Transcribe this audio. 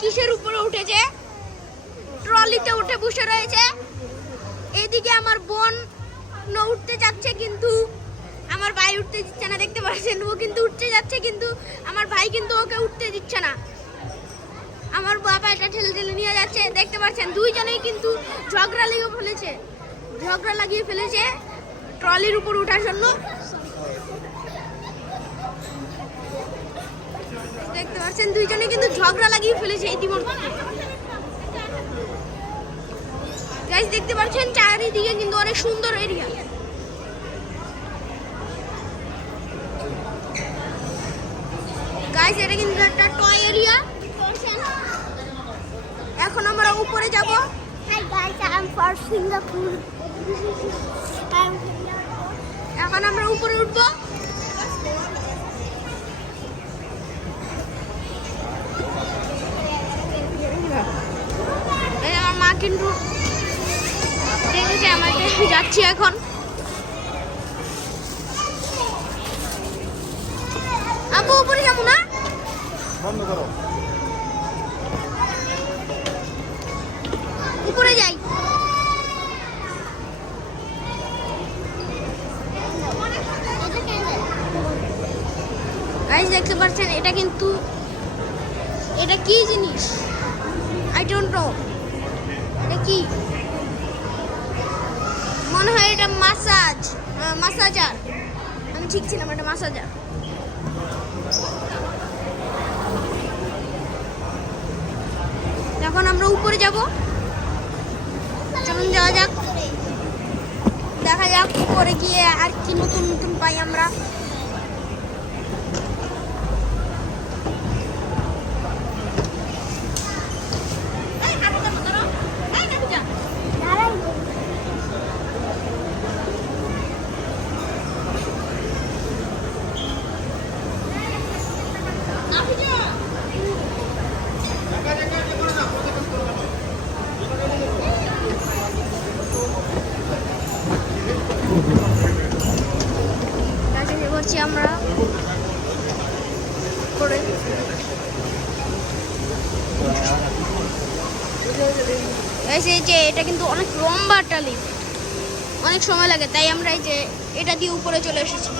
কিসের উপরে উঠেছে, ট্রলিতে উঠে বসে রয়েছে। এদিকে আমার বোন উঠতে যাচ্ছে, কিন্তু আমার ভাই উঠতে দিচ্ছে না। দেখতে পাচ্ছেন ও কিন্তু উঠতে যাচ্ছে, কিন্তু আমার ভাই কিন্তু ওকে উঠতে দিচ্ছে না। আমার বাবা এটা ঠেলে ঠেলে নিয়ে যাচ্ছে। দেখতে পাচ্ছেন দুইজনেই কিন্তু ঝগড়া লাগিয়ে ফেলেছে ট্রলির উপর ওঠার জন্য। দেখতে পাচ্ছেন দুইজনে কিন্তু ঝগড়া লাগিয়ে ফেলেছে ইতিমধ্যে। গাইস দেখতে পাচ্ছেন চারিদিকে কিন্তু অনেক সুন্দর এরিয়া। গাইস এটা কিন্তু একটা টয় এরিয়া। এখন আমরা উপরে যাব। Hi guys, I'm for Singapore. এখন আমরা উপরে উঠবো। এই আমার মা কিন্তু দেখেছে আমাকে, যাচ্ছি এখন। আব্বু উপরে যাবো না, বন্ধ করো। উপরে যাই। গাইস দেখতে পাচ্ছেন এটা কিন্তু, এটা কি জিনিস আই ডোন্ট নো। এটা কি মনে হয়, এটা মাসাজার। আমি ঠিক ছিলাম, এটা মাসাজার। এখন আমরা উপরে যাব, চলুন যাওয়া যাক। দেখা যাক উপরে গিয়ে আর কি নতুন নতুন পাই আমরা। করছি আমরা করে। এই যে এটা কিন্তু অনেক লম্বা একটা লিফট, অনেক সময় লাগে, তাই আমরা এই যে এটা দিয়ে উপরে চলে এসেছি।